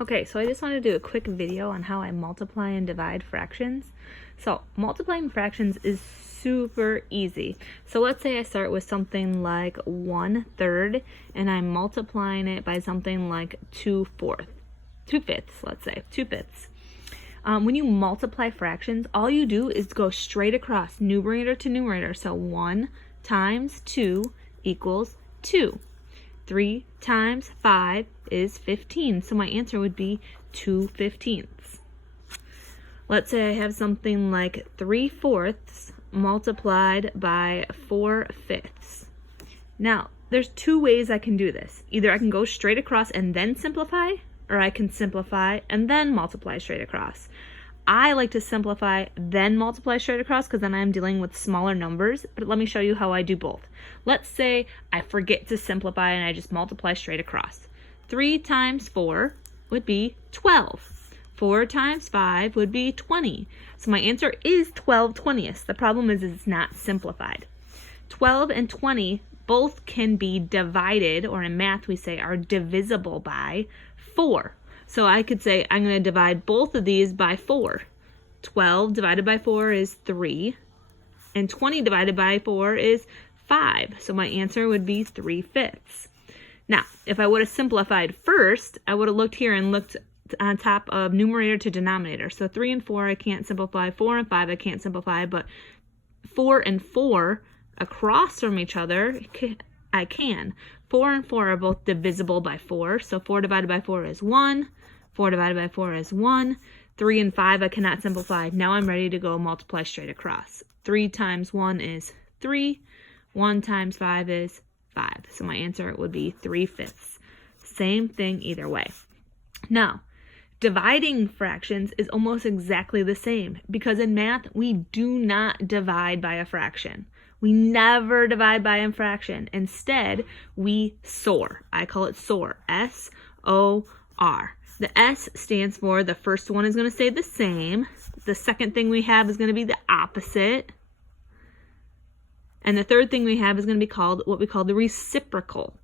Okay, so I just wanted to do a quick video on how I multiply and divide fractions. So multiplying fractions is super easy. So let's say I start with something like 1/3 and I'm multiplying it by something like 2/5, let's say, 2/5. When you multiply fractions, all you do is go straight across, numerator to numerator. So 1 times 2 equals 2. 3 times 5 is 15. So my answer would be 2/15. Let's say I have something like 3/4 multiplied by 4/5. Now, there's two ways I can do this. Either I can go straight across and then simplify, or I can simplify and then multiply straight across. I like to simplify, then multiply straight across, because then I'm dealing with smaller numbers, but let me show you how I do both. Let's say I forget to simplify and I just multiply straight across. 3 times 4 would be 12. 4 times 5 would be 20. So my answer is 12/20. The problem is it's not simplified. 12 and 20 both can be divided, or in math we say are divisible by 4. So I could say I'm going to divide both of these by 4. 12 divided by 4 is 3, and 20 divided by 4 is 5. So my answer would be 3/5. Now, if I would have simplified first, I would have looked here and looked on top of numerator to denominator. So 3 and 4 I can't simplify, 4 and 5 I can't simplify, but 4 and 4 across from each other I can. 4 and 4 are both divisible by 4, so 4 divided by 4 is 1. 4 divided by 4 is 1. 3 and 5 I cannot simplify. Now I'm ready to go multiply straight across. 3 times 1 is 3. 1 times 5 is 5. So my answer would be 3/5. Same thing either way. Now, dividing fractions is almost exactly the same, because in math we do not divide by a fraction. We never divide by a fraction. Instead, we SOR. I call it SOR. S-O-R. The S stands for the first one is going to stay the same. The second thing we have is going to be the opposite. And the third thing we have is going to be called what we call the reciprocal.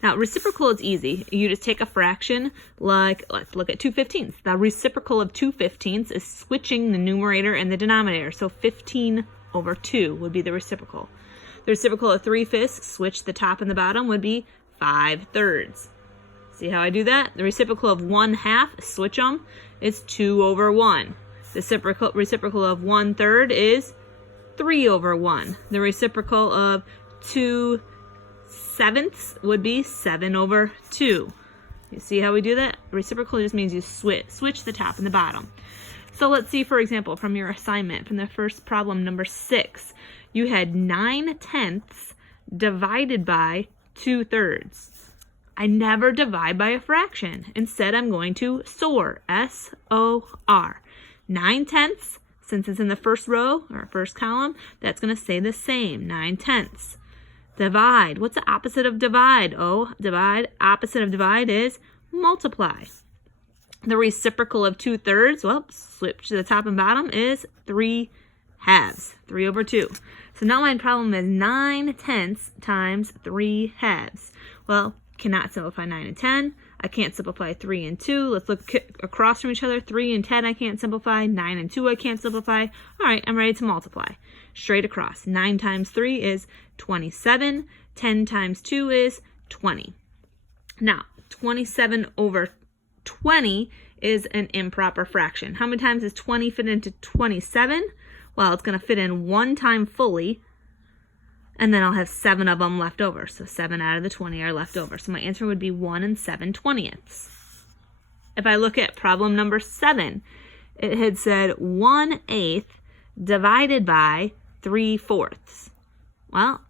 Now, reciprocal is easy. You just take a fraction, like, let's look at 2/15. The reciprocal of 2/15 is switching the numerator and the denominator. So 15 over 2 would be the reciprocal. The reciprocal of 3/5, switch the top and the bottom, would be 5/3. See how I do that? The reciprocal of 1/2, switch them, is 2 over 1. The reciprocal of 1/3 is 3 over 1. The reciprocal of 2/7 would be 7 over 2. You see how we do that? Reciprocal just means you switch the top and the bottom. So let's see, for example, from your assignment, from the first problem, number 6, you had 9/10 divided by 2/3. I never divide by a fraction. Instead, I'm going to SOR, S-O-R. 9/10, since it's in the first row or first column, that's going to stay the same, 9/10. Divide. What's the opposite of divide? Oh, divide. Opposite of divide is multiply. The reciprocal of 2/3, well, switch to the top and bottom, is 3/2, 3 over 2. So now my problem is 9/10 times 3/2. Well, cannot simplify 9 and 10. I can't simplify 3 and 2. Let's look across from each other. 3 and 10 I can't simplify. 9 and 2 I can't simplify. All right, I'm ready to multiply. Straight across. 9 times 3 is 27. 10 times 2 is 20. Now, 27 over 20 is an improper fraction. How many times does 20 fit into 27? Well, it's going to fit in one time fully, and then I'll have 7 of them left over. So 7 out of the 20 are left over. So my answer would be 1 7/20. If I look at problem number 7, it had said 1/8 divided by 3/4. Well,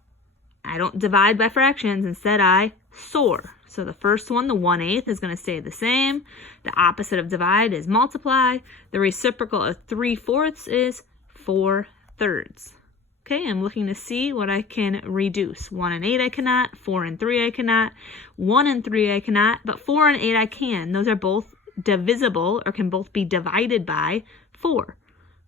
I don't divide by fractions. Instead, I SOR. So the first one, the 1/8, is going to stay the same. The opposite of divide is multiply. The reciprocal of 3/4 is 4/3. Okay, I'm looking to see what I can reduce. 1 and 8 I cannot. 4 and 3 I cannot. 1 and 3 I cannot. But 4 and 8 I can. Those are both divisible, or can both be divided by 4.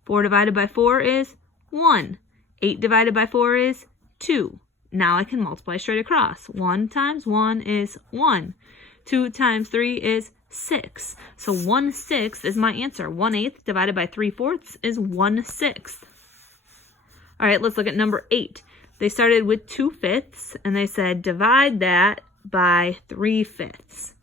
4 divided by 4 is 1. 8 divided by 4 is 2. Now I can multiply straight across. 1 times 1 is 1. 2 times 3 is 6. So 1/6 is my answer. 1/8 divided by 3/4 is 1/6. All right, let's look at number 8. They started with 2/5 and they said divide that by 3/5.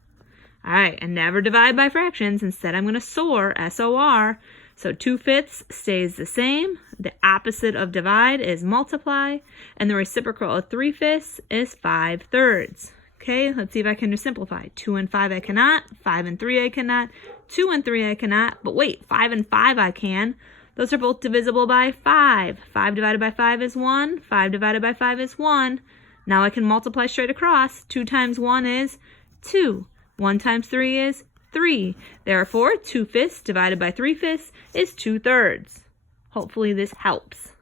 All right, and never divide by fractions. Instead, I'm going to SOR, S-O-R. So 2/5 stays the same. The opposite of divide is multiply. And the reciprocal of 3/5 is 5/3. Okay, let's see if I can simplify. 2 and 5 I cannot. 5 and 3 I cannot. 2 and 3 I cannot. But wait, 5 and 5 I can. Those are both divisible by 5. 5 divided by 5 is 1. 5 divided by 5 is 1. Now I can multiply straight across. 2 times 1 is 2. 1 times 3 is 3. Therefore, 2/5 divided by 3/5 is 2/3. Hopefully this helps.